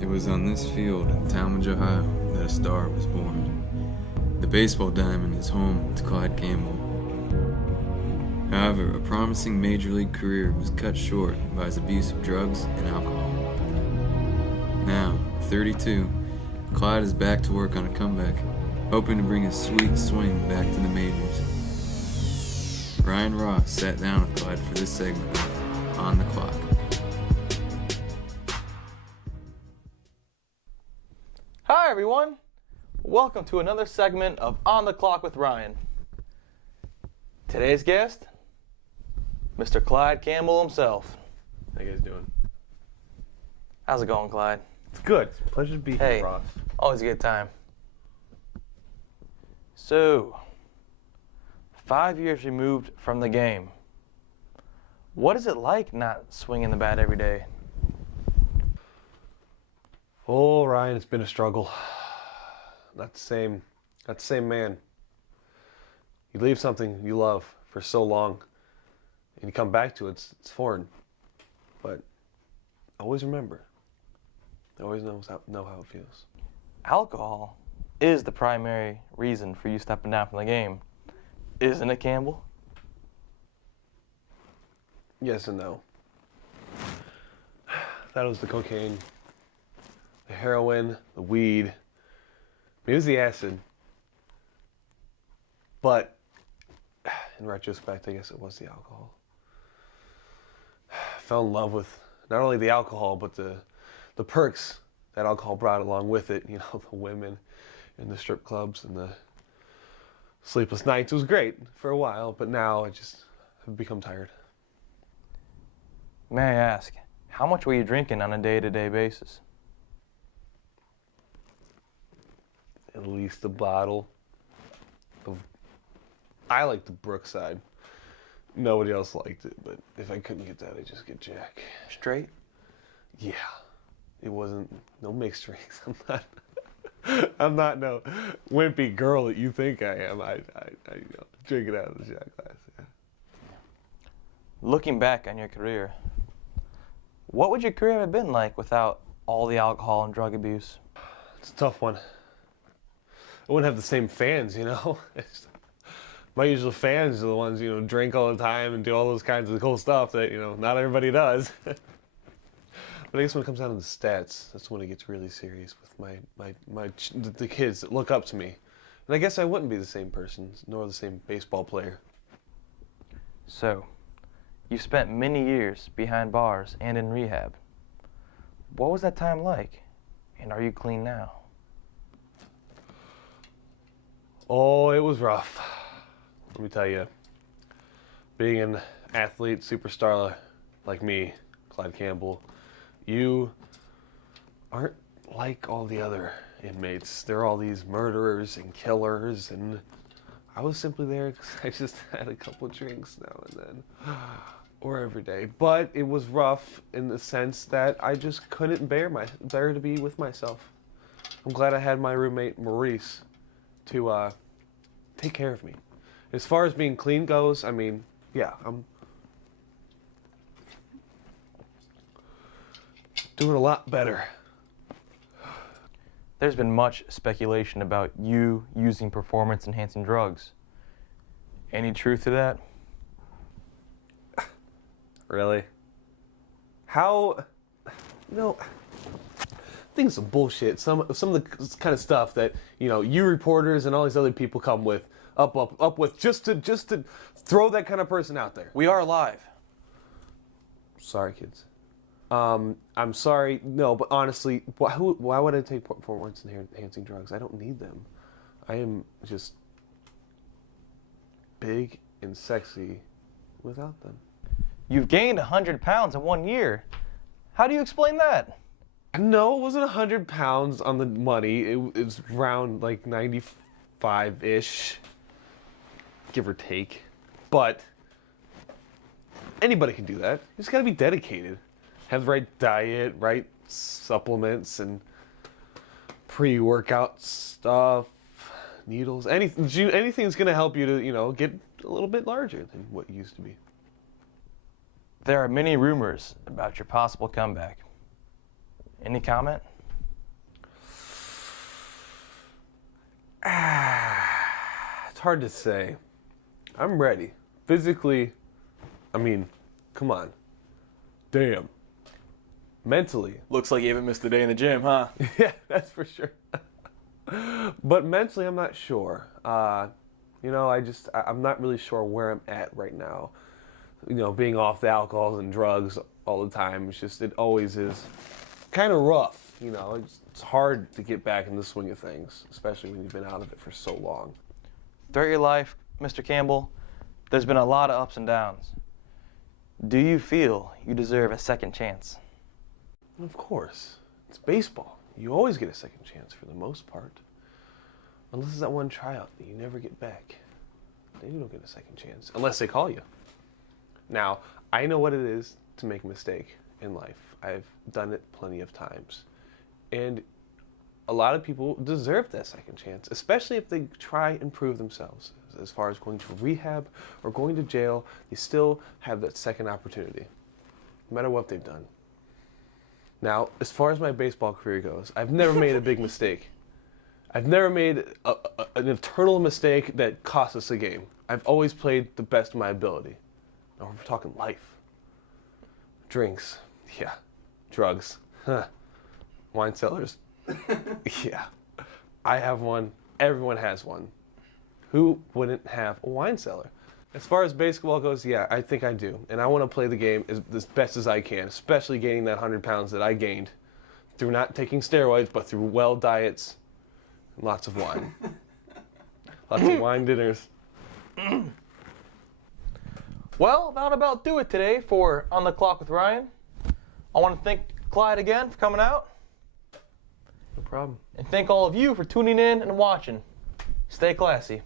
It was on this field in Talmadge, Ohio, that a star was born. The baseball diamond is home to Clyde Campbell. However, a promising major league career was cut short by his abuse of drugs and alcohol. Now, 32, Clyde is back to work on a comeback, hoping to bring his sweet swing back to the majors. Ryan Ross sat down with Clyde for this segment of On the Clock. Hi everyone, welcome to another segment of On the Clock with Ryan. Today's guest, Mr. Clyde Campbell himself. How you guys doing? How's it going, Clyde? It's good. It's a pleasure to be Hey, here, Ross. always a good time. So, 5 years removed from the game. What is it like not swinging the bat every day? Oh, Ryan, it's been a struggle. Not the same man. You leave something you love for so long, and you come back to it, it's foreign. But always remember, I always know how it feels. Alcohol is the primary reason for you stepping down from the game, isn't it, Campbell? Yes and no. That was the cocaine, the heroin, the weed. It was the acid. But in retrospect, I guess it was the alcohol. I fell in love with not only the alcohol, but the perks that alcohol brought along with it. You know, the women in the strip clubs and the sleepless nights. It was great for a while, but now I just have become tired. May I ask, how much were you drinking on a day-to-day basis? At least a bottle of... I like the Brookside. Nobody else liked it, but if I couldn't get that, I'd just get Jack. Straight? Yeah. It wasn't... No mixed drinks. I'm not no wimpy girl that you think I am. I drink it out of the shot glass. Yeah. Looking back on your career, what would your career have been like without all the alcohol and drug abuse? It's a tough one. I wouldn't have the same fans, you know? My usual fans are the ones, you know, drink all the time and do all those kinds of cool stuff that, you know, not everybody does. But I guess when it comes down to the stats, that's when it gets really serious with the kids that look up to me. And I guess I wouldn't be the same person, nor the same baseball player. So, you spent many years behind bars and in rehab. What was that time like? And are you clean now? Oh, it was rough. Let me tell you, being an athlete, superstar like me, Clyde Campbell, you aren't like all the other inmates. There are all these murderers and killers, and I was simply there because I just had a couple of drinks now and then, or every day. But it was rough in the sense that I just couldn't bear to be with myself. I'm glad I had my roommate Maurice to take care of me. As far as being clean goes, I mean, yeah, I'm doing a lot better. There's been much speculation about you using performance-enhancing drugs. Any truth to that? Really? How? No. I think some bullshit. Some of the kind of stuff that, you know, you reporters and all these other people come with up with just to throw that kind of person out there. We are live. Sorry, kids. I'm sorry. No, but honestly, why would I take performance-enhancing drugs? I don't need them. I am just big and sexy without them. You've gained 100 pounds in 1 year. How do you explain that? No, it wasn't 100 pounds on the money. It was around like 95-ish, give or take. But anybody can do that. You just gotta be dedicated. Have the right diet, right supplements, and pre-workout stuff, needles, anything's gonna help you to, you know, get a little bit larger than what you used to be. There are many rumors about your possible comeback. Any comment? It's hard to say. I'm ready. Physically, I mean, come on. Damn. Mentally. Looks like you haven't missed a day in the gym, huh? Yeah, that's for sure. But mentally, I'm not sure. You know, I'm not really sure where I'm at right now. You know, being off the alcohol and drugs all the time, it always is kind of rough. You know, it's hard to get back in the swing of things, especially when you've been out of it for so long. Throughout your life, Mr. Campbell, there's been a lot of ups and downs. Do you feel you deserve a second chance? Of course. It's baseball. You always get a second chance for the most part. Unless it's that one tryout that you never get back. Then you don't get a second chance. Unless they call you. Now, I know what it is to make a mistake in life. I've done it plenty of times. And a lot of people deserve that second chance, especially if they try and prove themselves. As far as going to rehab or going to jail, they still have that second opportunity, no matter what they've done. Now, as far as my baseball career goes, I've never made a big mistake. I've never made an eternal mistake that cost us a game. I've always played the best of my ability. Now we're talking life. Drinks, yeah. Drugs, huh. Wine cellars, yeah. I have one, everyone has one. Who wouldn't have a wine cellar? As far as basketball goes, yeah, I think I do. And I want to play the game as best as I can, especially gaining that 100 pounds that I gained through not taking steroids, but through well diets and lots of wine. Lots of wine dinners. Well, that'll about do it today for On the Clock with Ryan. I want to thank Clyde again for coming out. No problem. And thank all of you for tuning in and watching. Stay classy.